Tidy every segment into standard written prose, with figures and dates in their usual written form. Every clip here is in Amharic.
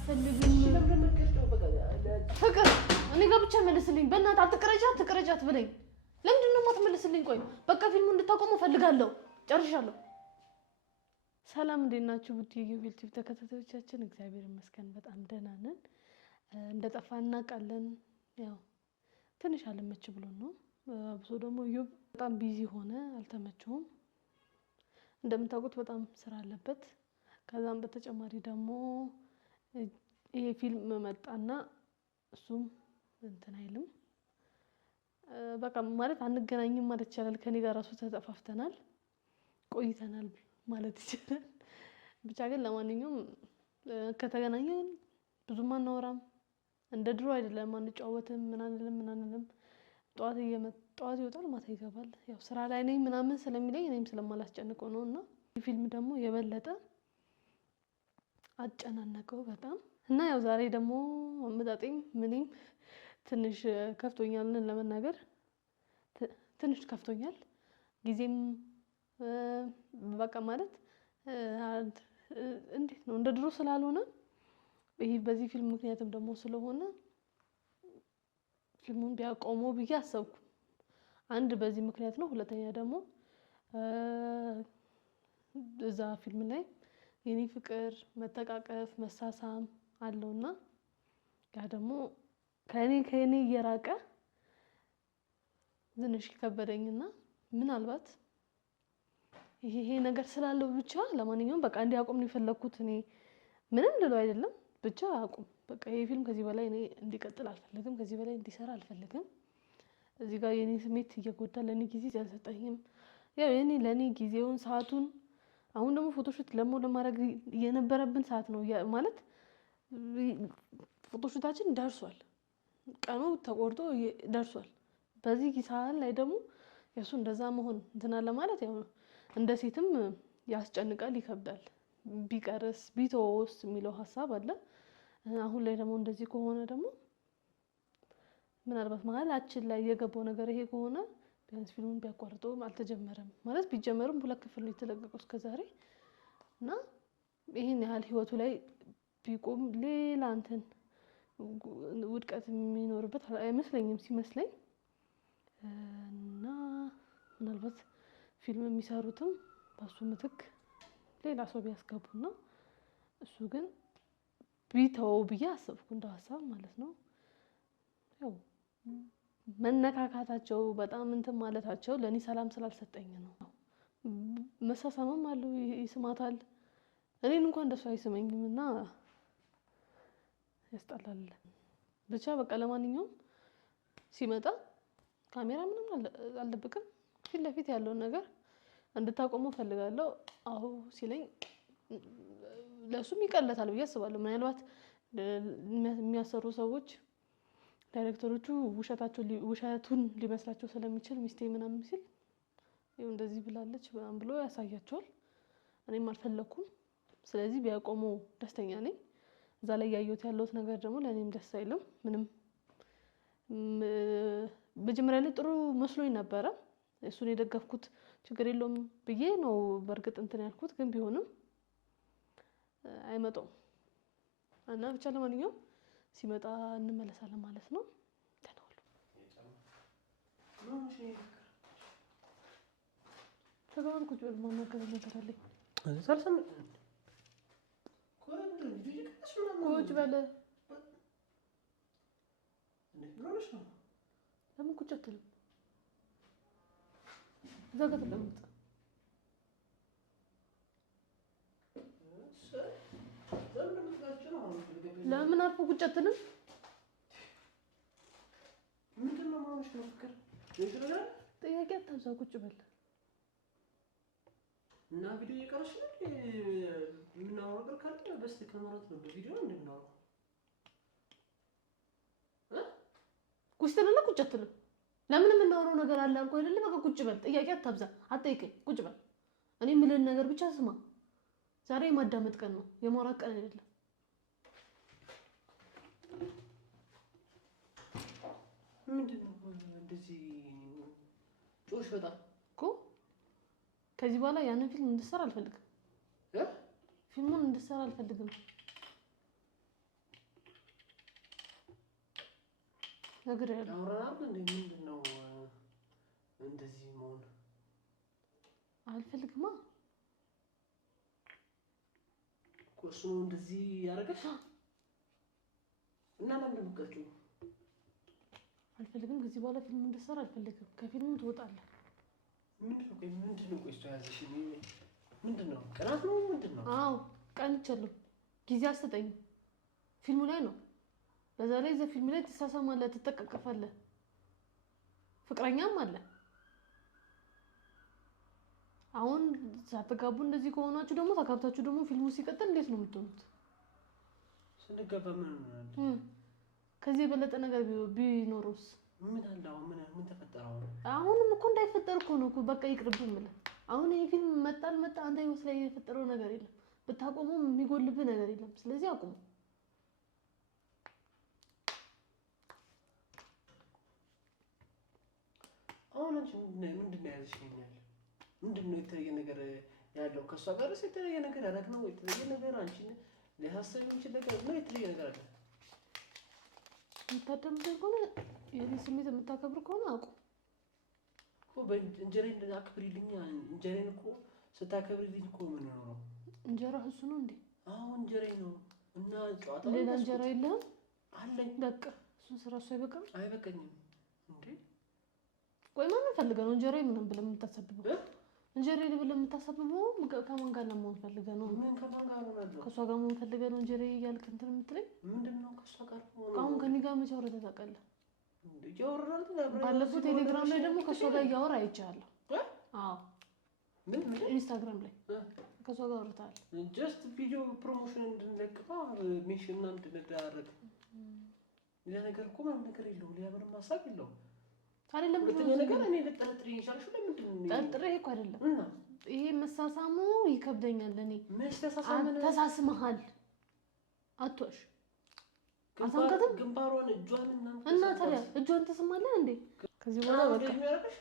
አልፈልግም። ፍቅር እኔ ጋር ብቻ መልስልኝ በእናትህ። አትቅረጃት ብለኝ ለምንድን ነው የማትመልስልኝ? ቆይ በቃ ፊልሙ እንድታቆሙ ፈልጋለሁ። ጨርሻለሁ። ሰላም እንዴት ናችሁ? ውድ የዩቲዩብ ተከታታዮቻችን እግዚአብሔር ይመስገን በጣም ደህና ነን። እንደጠፋን እናውቃለን። ያው ትንሽ አልመች ብሎን ነው። አብሶ ደግሞ ዩብ በጣም ቢዚ ሆነ፣ አልተመቸውም። እንደምታውቁት በጣም ስራ አለበት። ከዛም በተጨማሪ ደግሞ ይሄ ፊልም መጣና እሱም እንትን አይልም። በቃ ማለት አንገናኝም ማለት ይቻላል። ከኔ ጋር ራሱ ተጠፋፍተናል፣ ቆይተናል ማለት ይችላል። ብቻ ግን ለማንኛውም ከተገናኘን ብዙም አናወራም፣ እንደ ድሮ አይደለም፣ አንጫወትም፣ ምን አንልም። ጠዋት ይወጣል፣ ማታ ይገባል። ያው ስራ ላይ ነኝ ምናምን ስለሚለኝ እኔም ስለማላስጨንቀው ነውና ፊልም ደግሞ የበለጠ አጨናነቀው በጣም። እና ያው ዛሬ ደግሞ አመጣጤም ምንም ትንሽ ከፍቶኛል፣ ለመናገር ትንሽ ከፍቶኛል። ጊዜም በቃ ማለት እንዴት ነው እንደ ድሮ ስላልሆነ ይሄ በዚህ ፊልም ምክንያትም ደግሞ ስለሆነ ፊልሙን ቢያቆመው ብዬ አሰብኩ። አንድ በዚህ ምክንያት ነው። ሁለተኛ ደግሞ እዛ ፊልም ላይ የኔ ፍቅር መተቃቀፍ መሳሳም አለውና ያ ደግሞ ከኔ እየራቀ ትንሽ ከበደኝና ምናልባት ይሄ ነገር ስላለው ብቻ ለማንኛውም በቃ እንዲያቆም ነው የፈለኩት። እኔ ምንም ልለው አይደለም፣ ብቻ አቁም በቃ ይሄ ፊልም ከዚህ በላይ እኔ እንዲቀጥል አልፈልግም፣ ከዚህ በላይ እንዲሰራ አልፈልግም። እዚህ ጋር የኔ ስሜት እየጎዳ ለኔ ጊዜ አልሰጠኝም። ያው ለኔ ጊዜውን ሰዓቱን አሁን ደግሞ ፎቶሹት ለማድረግ የነበረብን ሰዓት ነው ማለት ፎቶሹታችን ደርሷል፣ ቀኑ ተቆርጦ ደርሷል። በዚህ ሰዓት ላይ ደግሞ የሱ እንደዛ መሆን እንትና ለማለት ያው እንደ ሴትም ያስጨንቃል፣ ይከብዳል። ቢቀርስ ቢተወውስ የሚለው ሀሳብ አለ። አሁን ላይ ደግሞ እንደዚህ ከሆነ ደግሞ ምናልባት መሀላችን ላይ የገባው ነገር ይሄ ከሆነ ቢያንስ ፊልሙን ቢያቋርጠውም አልተጀመረም ማለት ቢጀመርም 2 ክፍል ነው የተለቀቀው እስከዛሬ እና ይሄን ያህል ህይወቱ ላይ ቢቆም ሌላ እንትን ውድቀት የሚኖርበት አይመስለኝም ሲመስለኝ። እና ምናልባት ፊልም የሚሰሩትም በሱ ምትክ ሌላ ሰው ቢያስገቡና እሱ ግን ቢተወው ብዬ አሰብኩ፣ እንደ ሀሳብ ማለት ነው። ያው መነካካታቸው በጣም እንትን ማለታቸው ለኔ ሰላም ስላልሰጠኝ ነው። መሳሳምም አለው፣ ይስማታል። እኔን እንኳን እንደሱ አይስመኝም እና ያስጠላል። ብቻ በቃ ለማንኛውም ሲመጣ ካሜራ ምንም አልደብቅም፣ ፊት ለፊት ያለውን ነገር እንድታቆመው ፈልጋለሁ። አዎ ሲለኝ ለሱም ይቀለታል ብዬ አስባለሁ። ምናልባት የሚያሰሩ ሰዎች ዳይሬክተሮቹ ውሸቱን ሊመስላቸው ስለሚችል ሚስቴ ምናምን ሲል ይኸው እንደዚህ ብላለች ምናምን ብሎ ያሳያቸዋል። እኔም አልፈለኩም። ስለዚህ ቢያቆመው ደስተኛ ነኝ። እዛ ላይ ያየሁት ያለሁት ነገር ደግሞ ለእኔም ደስ አይልም። ምንም መጀመሪያ ላይ ጥሩ መስሎኝ ነበረ። እሱን የደገፍኩት ችግር የለውም ብዬ ነው በእርግጥ እንትን ያልኩት፣ ግን ቢሆንም አይመጣውም እና ብቻ ለማንኛውም ሲመጣ እንመለሳለን ማለት ነው። ተጋውን ቁጭ በል ማናገር ነገር አለኝ። ሰልሰም ቁጭ በል። ለምን ቁጭ አትልም? እዛ ጋር ተቀመጥ። ለምን አልፎ ቁጭ አትልም? ምንድነው ማለት ነው? ፍቅር ይችላል። ጥያቄ አታብዛ፣ ቁጭ በል እና ቪዲዮ እየቀረሽ ነው። የምናወራው ነገር ካለ በስልክ ከማውራት ነው። በቪዲዮ እንድናወራው ቁጭ ትላለህ። ቁጭ አትልም? ለምን የምናወራው ነገር አለ አልኩህ አይደለ? በቃ ቁጭ በል። ጥያቄ አታብዛ፣ አትጠይቀኝ። ቁጭ በል። እኔ የምልህን ነገር ብቻ ስማ። ዛሬ የማዳመጥ ቀን ነው፣ የማውራት ቀን አይደለም። ምንድነው እንደዚህ ጮሽ? በጣም እኮ ከዚህ በኋላ ያንን ፊልም እንድትሰራ አልፈልግም። ፊልሙን እንድትሰራ አልፈልግም። ነግሬሃለሁ። አውራናል እንዴ? ምንድነው እንደዚህ መሆን? አልፈልግማ እኮ እሱ ነው እንደዚህ ያደረገሽ እና ለምን ደምቀችሁ? አልፈልግም። ከዚህ በኋላ ፊልም እንድትሰራ አልፈልግም። ከፊልሙ ትወጣለህ። ምንድነው? ቆይ እሱ ያዘሽ ምንድነው? ቀናት ነው ምንድነው? አዎ ቀንቻለሁ። ጊዜ አትሰጠኝም። ፊልሙ ላይ ነው። በዛ ላይ እዛ ፊልም ላይ ትሳሳማለህ፣ ትጠቃቀፋለህ። ፍቅረኛም አለ። አሁን ሳትጋቡ እንደዚህ ከሆናችሁ ደግሞ ተጋብታችሁ ደግሞ ፊልሙ ሲቀጥል እንዴት ነው የምትሆኑት? ስንገባ ምን ከዚህ የበለጠ ነገር ቢኖርስ? ምን አለ? ምን ተፈጠረ? አሁንም እኮ እንዳይፈጠር እኮ ነው እኮ በቃ ይቅርብህ የምልህ። አሁን ይሄ ፊልም መጣ አልመጣ አንተ ህይወት ላይ የፈጠረው ነገር የለም። ብታቆመው የሚጎልብህ ነገር የለም። ስለዚህ አቁሙ። አሁን አንቺ ምንድነው ያዘሽኛል? ምንድነው የተለየ ነገር ያለው? ከሷ ጋር የተለየ ነገር ያደረግነው የተለየ ነገር አንቺ ሊያሳስብ የሚችል ነገር ነው? የተለየ ነገር አለ? የምታዳምጥ ከሆነ የኔ ስሜት የምታከብር ከሆነ አቁም እኮ። እንጀራዬን አክብሪልኝ። እንጀራዬን እኮ ስታከብሪልኝ እኮ ምን ነው እንጀራ እሱ ነው እንዴ? አዎ እንጀራዬ ነው። እና ጨዋታ ሌላ እንጀራ የለህም? አለኝ። በቃ እሱን ስራ እሱ አይበቃም? አይበቃኝም እንዴ? ቆይ ማንን ፈልገህ ነው እንጀራዬ ምንም ብለህ የምታሰብበው? እንጀራዬ ብለህ የምታሰብበው ከማን ጋር ለመሆን ፈልገህ ነው? ምን ከማን ጋር ነው? ከእሷ ጋር መሆን ፈልገህ ነው እንጀራዬ እያልክ እንትን የምትለኝ? ምንድነው ከእሷ ጋር ሆኖ? አሁን ከእኔ ጋር መቼ አውርተህ ታውቃለህ? እያወራን ባለፈው ቴሌግራም ላይ ደግሞ ከእሷ ጋር እያወራ አይቻለሁ። አዎ ምን ኢንስታግራም ላይ ከእሷ ጋር አውርተሃል። ጀስት ቪዲዮ ፕሮሞሽን እንድንለቅማ ሜንሽን እና እንድንደራረግ። ሌላ ነገር እኮ ምንም ነገር የለውም። ሌላ ምንም ሀሳብ የለውም። አይደለም ሁለተኛ ነገር እኔ ልጠረጥረኝ ይቻልሽ ለምንድን ነው? ጠርጥሬ እኮ አይደለም። ይሄ መሳሳሙ ይከብደኛል። እኔ መች ተሳሳምን? ተሳስመሃል። አትዋሽ። አሳንከትም ግንባሯን እጇን እና ታዲያ እጇን ትስማለህ እንዴ? ከዚህ በኋላ በቃ የሚያረክሽ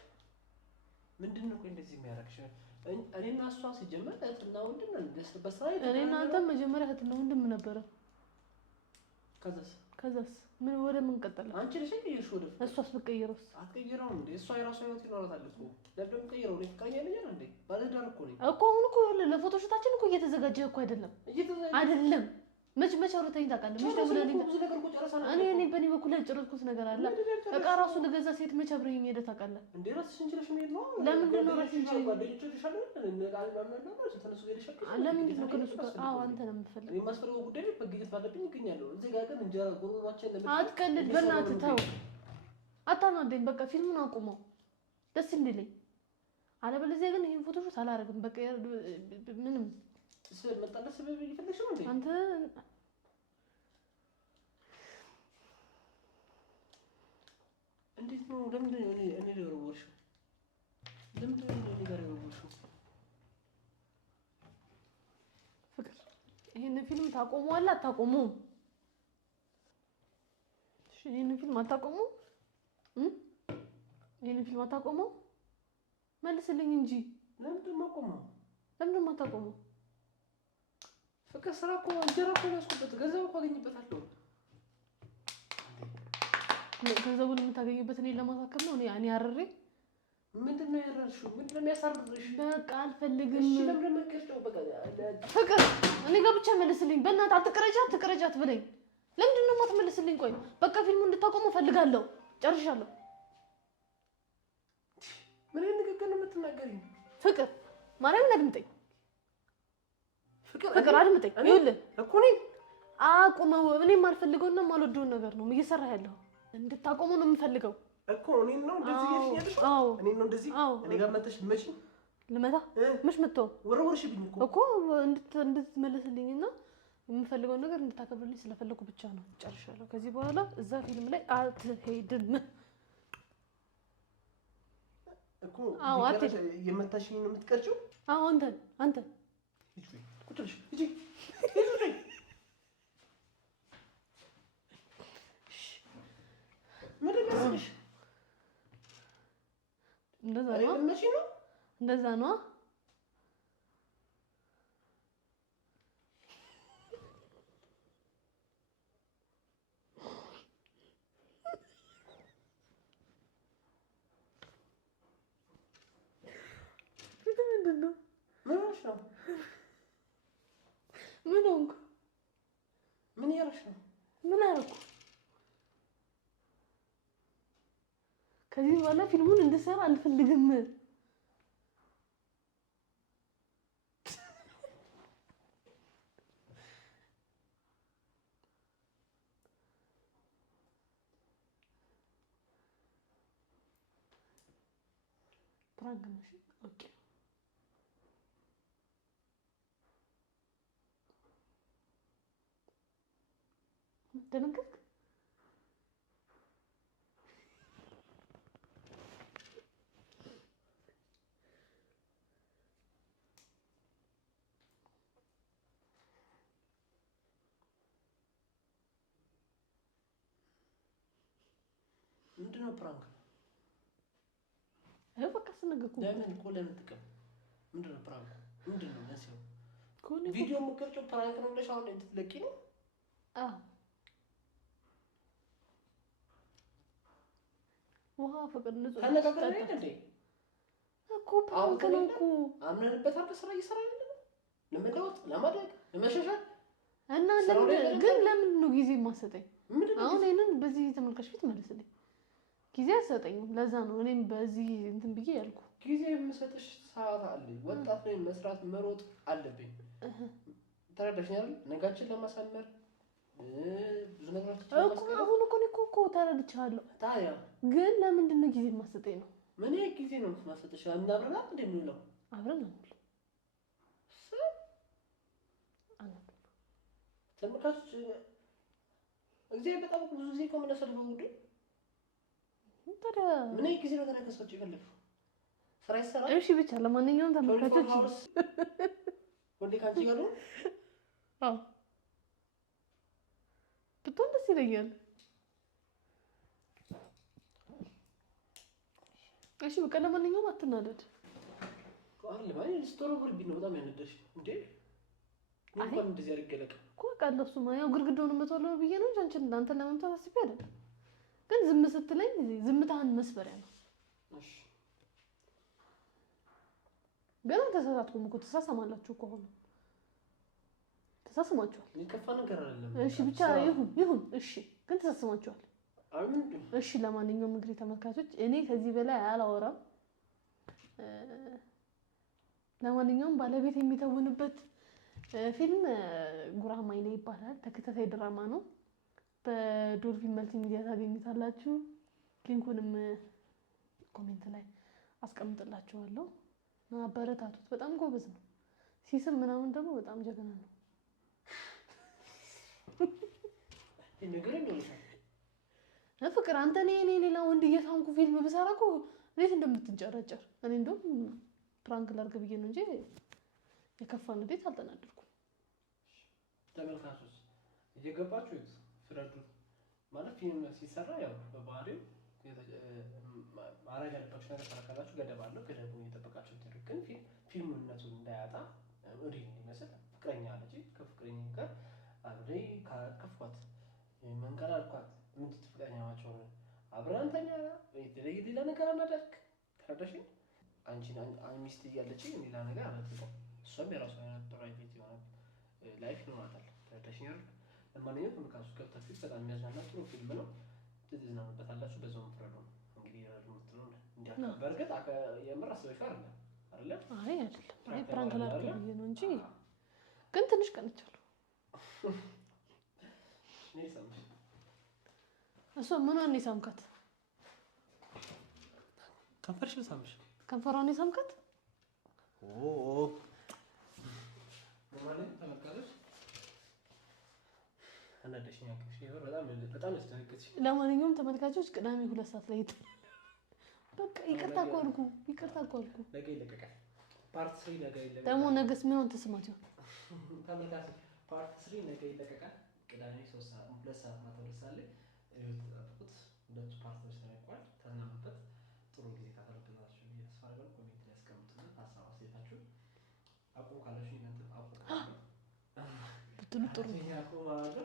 ምንድነው? ቆይ እንደዚህ የሚያረክሽ እኔና እሷ ሲጀመር እህትና ወንድም ነን። ደስ በስራ እኔና አንተ መጀመሪያ እህትና ወንድም ነበረ። ከዛስ ምን ወደ ምን ቀጠለ? አንቺ ልጅ ቀይርሽ ወደ እሷስ ብትቀይረውስ? አትቀይረውም እንዴ? እሷ የራሷ ህይወት ይኖራታል እኮ። ለምን ቀይረው? እኔ ፍቅረኛ ነኝ እንዴ? ባለዳር እኮ ነኝ እኮ። አሁን እኮ ለፎቶሾታችን እኮ እየተዘጋጀህ እኮ አይደለም አይደለም። መች አውርተኸኝ ታውቃለህ? መች ደውለህልኝ? እኔ በእኔ በኩል ያልጨረስኩት ነገር አለ። እቃ ራሱ ልገዛ ሴት መች አብረኸኝ ሄደህ ታውቃለህ? እንዴ ራስሽን ችለሽ ነው? ለምንድን ነው ራስሽን ችለሽ? ለምንድን ነው ከነሱ ጋር? አዎ አንተ ነው የምትፈልገው። እኔ የማስፈልገው ጉዳይ ላይ መገኘት ባለብኝ እገኛለሁ። እዚህ ጋር ግን እንጀራ ጎሮሯችን ለምን አትቀልድ፣ በእናትህ ተው፣ አታናደኝ። በቃ ፊልሙን አቁመው ደስ እንዲለኝ። አለበለዚያ ግን ይሄን ፎቶሾት አላደርግም። በቃ ምንም መጣላት ሰበብ እየፈለግሽ ነው እንዴ? አንተ እንዴት ነው? ለምንድን ነው እኔ ላይ የወረወርሽው? ለምንድን ነው እኔ ጋር የወረወርሽው? ፍቅር፣ ይሄንን ፊልም ታቆመዋለህ አታቆመውም? እሺ ይሄንን ፊልም አታቆመውም? ይሄንን ፊልም አታቆመውም? መልስልኝ እንጂ። ለምንድን ነው የማቆመው? ለምንድን ነው የማታቆመው? ፍቅር ስራ እኮ እንጀራ እኮ ያስኩበት ገንዘብ እኮ አገኝበታለሁ። ገንዘቡን የምታገኝበት እኔን ለማሳከም ነው? እኔ አርሬ ምንድን ነው ያረርሽው? ምንድን ነው የሚያሳርርሽ? በቃ አልፈልግም። እሺ ለምን ለመከርሽው? በቃ ፍቅር እኔ ጋር ብቻ መልስልኝ። በእናትህ አትቅረጃት ብለኝ። ለምንድን ነው የማትመልስልኝ? ቆይ በቃ ፊልሙ እንድታቆመው ፈልጋለሁ። ጨርሻለሁ። ምን አይነት ንግግር ነው የምትናገሪው? ፍቅር ማርያምን አድምጠኝ። ፍቅር አድምጠኝ። ይኸውልህ እኮ ነኝ አቁመው። እኔ የማልፈልገውና የማልወደውን ነገር ነው እየሰራህ ያለው። እንድታቆመው ነው የምፈልገው እኮ። እኔን ነው እንደዚህ እያልሽኝ? አዎ እኔን ነው እንደዚህ እኔ ጋር መተሽ መቼ ልመታ? መች መተው? ወረወርሽብኝ እኮ እንድትመለስልኝና የምፈልገውን ነገር እንድታከብርልኝ ስለፈለኩ ብቻ ነው። ጨርሻለሁ። ከዚህ በኋላ እዛ ፊልም ላይ አትሄድም እኮ። አዎ አትሄድም። የመታሽኝ ነው የምትቀርጪው? አዎ አንተ ቁጥርሽ እጂ እንደዛ ነው። ምን ያረሽ ነው? ምን አደረኩ? ከዚህ በኋላ ፊልሙን እንድሰራ አልፈልግም። ፕራንክ ነው። እሺ ኦኬ። ደነገጥክ? ምንድን ነው ፕራንክ? በቃ ስነገርኩ። ለምን እኮ ለምን ጥቅም? ምንድን ነው ፕራንክ? ምንድን ነው መሲው? ቪዲዮ የምትቀርጪው ፕራንክ ነው ብለሽ አሁን እንድትለቂ ነው? አዎ ውሃ ፍቅር ንጹህ ተነጋግረን እንዴ እኮ ፕራንክ ነው እኮ አምነንበታል። በስራ እየሰራን ነው ለመለወጥ፣ ለማደግ፣ ለመሻሻል እና ለምን ነው ጊዜ የማሰጠኝ? አሁን ይሄንን በዚህ ተመልካች ፊት መልስልኝ። ጊዜ አሰጠኝም። ለዛ ነው እኔም በዚህ እንትን ብዬ ያልኩ። ጊዜ የምሰጥሽ ሰዓት አለኝ። ወጣት ነኝ። መስራት መሮጥ አለብኝ። ተረዳሽኝ አይደል? ነጋችን ለማሳመር ብዙ ነገሮች አሁን እኮ ተረድቻለሁ። ታዲያ ግን ለምንድን ነው ጊዜ የማሰጠኝ ነው? ምን ጊዜ ነው የማሰጥሽ? አብረን እንደምንለው አብረን ነው ተመልካቾች እግዚአብሔር በጣም ብዙ ጊዜ እኮ የምናሳልፈው ውዴ። ታዲያ ምን ጊዜ ነው ተነከሰች ይፈልጋል ስራ ይሰራል። እሺ ብቻ ለማንኛውም ተመልካቾች ወንዴ ካንቺ ጋር ነው? አዎ ብትሆን ደስ ይለኛል። እሺ በቃ ለማንኛውም አትናደድ። አለ ማለት ስቶሪ ብርቢ ነው በጣም ያነደሽ እንዴ? እንኳን እንደዚህ ያርገለቀ እኮ ቃል እሱማ ያው ግርግዳውን መተወለው ብዬ ነው እንጂ አንተን ለመምታት አስቤ አይደለም። ግን ዝም ስትለኝ ዝምታህን መስበሪያ ነው። እሺ ገና ተሳሳትኩም እኮ ተሳሰማላችሁ እኮ ሆነ ተሳስማችኋል። የከፋ ነገር አይደለም። እሺ ብቻ ይሁን እሺ፣ ግን ተሳስማችኋል። እሺ ለማንኛውም እንግዲህ ተመልካቾች እኔ ከዚህ በላይ አላወራም። ለማንኛውም ባለቤት የሚተውንበት ፊልም ጉራማይሌ ይባላል። ተከታታይ ድራማ ነው። በዶልፊን መልቲ ሚዲያ ታገኙታላችሁ። ሊንኩንም ኮሜንት ላይ አስቀምጥላችኋለሁ። አበረታቱት። በጣም ጎበዝ ነው። ሲስም ምናምን ደግሞ በጣም ጀግና ነው። ነገር እንደሆነ ፍቅር አንተ እኔ ሌላ ወንድ እየሳምኩ ፊልም ብሰራ እኮ እንዴት እንደምትንጨረጨር እኔ እንደውም ፕራንክ ላድርግ ብዬ ነው እንጂ የከፋ ንዴት አልተናደድኩም። ተመልካቾች እየገባችሁ ፍረዱ። ማለት ፊልም ሲሰራ ያው በባህሪው ማድረግ ያለባችሁ ነገር ካላችሁ ገደብ አለው። ገደቡን እየጠበቃችሁ ትሄዱ። ግን ፊልምነቱን እንዳያጣ ሪል እንዲመስል ፍቅረኛ አለች። ከፍቅረኛ ጋር አብሬ ካቀፍኳት መንቀል አልኳት ምንድን ፍቅረኛዋቸው አብረን ተኛ የተለየ ሌላ ነገር አናደርግ። ተረዳሽኝ? ሚስት እያለች ሌላ ነገር አላደርግም። እሷም የራሷ ፕራይቬት የሆነ ላይፍ ይኖራታል። ተረዳሽኝ አይደል? ለማንኛውም ተመልካቾች ገብታችሁ በጣም የሚያዝናና ጥሩ ፊልም ነው። ትዝናኑበታላችሁ። በዛውም ፍረዱ ነው እንግዲህ የምትለው እንዲያ። በእርግጥ የምር አስበሽው አይደለም አይደለ? አይ አይደለም። አይ ፕራንክ ላድርግ ብዬ ነው እንጂ ግን ትንሽ ቀንቻለሁ። እኔ ሰምሽ እሷ ምኗን ነው የሳምካት? ከንፈርሽን ሳምሽ? ከንፈሯን ነው የሳምካት? ለማንኛውም ተመልካቾች አናደሽኝ አክሽ ይሄው በጣም ያስደነግጥሽ። ለማንኛውም ተመልካቾች ቅዳሜ 2 ሰዓት ላይ በቃ ይቅርታ እኮ አልኩ። ነገ ይለቀቃል። ፓርት 3 ነገ ይለቀቃል። ደግሞ ነገስ ምን ሆነ ተስማት ይሆን? ተመልካቾች ፓርት 3 ነገ ይለቀቃል። ቅዳሜ 3 ሰዓት 2 ሰዓት ማታ 2 ሰዓት ላይ ተጠብቁት። ሁለቱ ፓርቶች ተለቀዋል። ተዝናኑበት። ጥሩ ጊዜ ታሳልፉላችሁ ብዬ ተስፋ አደርጋለሁ። ኮሜንት ላይ አስቀምጡልን ሀሳብ አስተያየታችሁን። አቁሙ ካላችሁ እናንተ አቁሙ ብትሉ ጥሩ ነው። አቁሙ ማለት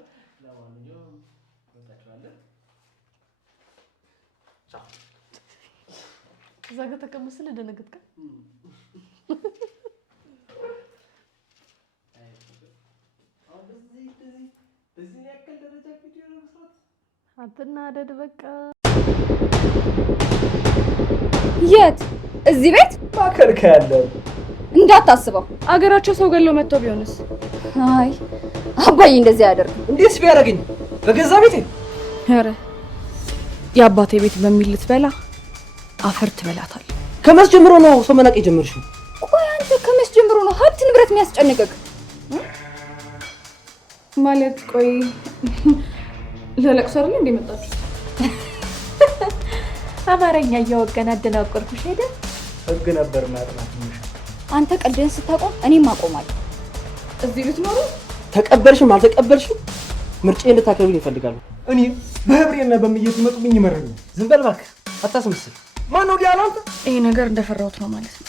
ለማንኛውም ወጣችኋለን። ቻው። እዛ ጋር ተቀምስል ደነገጥከ? አይ በዚህ አትናደድ በቃ። የት? እዚህ ቤት ማከልከ ያለ እንዳታስበው። አገራቸው ሰው ገለው መጥተው ቢሆንስ? አይ አባዬ እንደዚህ አያደርግም። እንዴስ ቢያደርግኝ በገዛ ቤቴ? ኧረ የአባቴ ቤት በሚል ልትበላ አፈር ትበላታል። ከመች ጀምሮ ነው ሰው መናቅ የጀመርሽው? ቆይ አንተ ከመች ጀምሮ ነው ሀብት ንብረት የሚያስጨንቅቅ? ማለት ቆይ ለለቅሶ አይደል እንዴ መጣችሁ? አማርኛ እያወገን አደናቆርኩሽ አይደል? ህግ ነበር ማጥናት ነው። አንተ ቀልድህን ስታቆም እኔም አቆማለሁ። እዚህ ልትኖሩ ተቀበልሽም አልተቀበልሽም ምርጫዬን እንድታከብሪኝ እፈልጋለሁ። እኔ በህብሬና በምየት መጡብኝ ይመረኝ። ዝም በል እባክህ አታስመስል። ማን ነው ዲያላንተ? ይሄ ነገር እንደፈራሁት ነው ማለት ነው።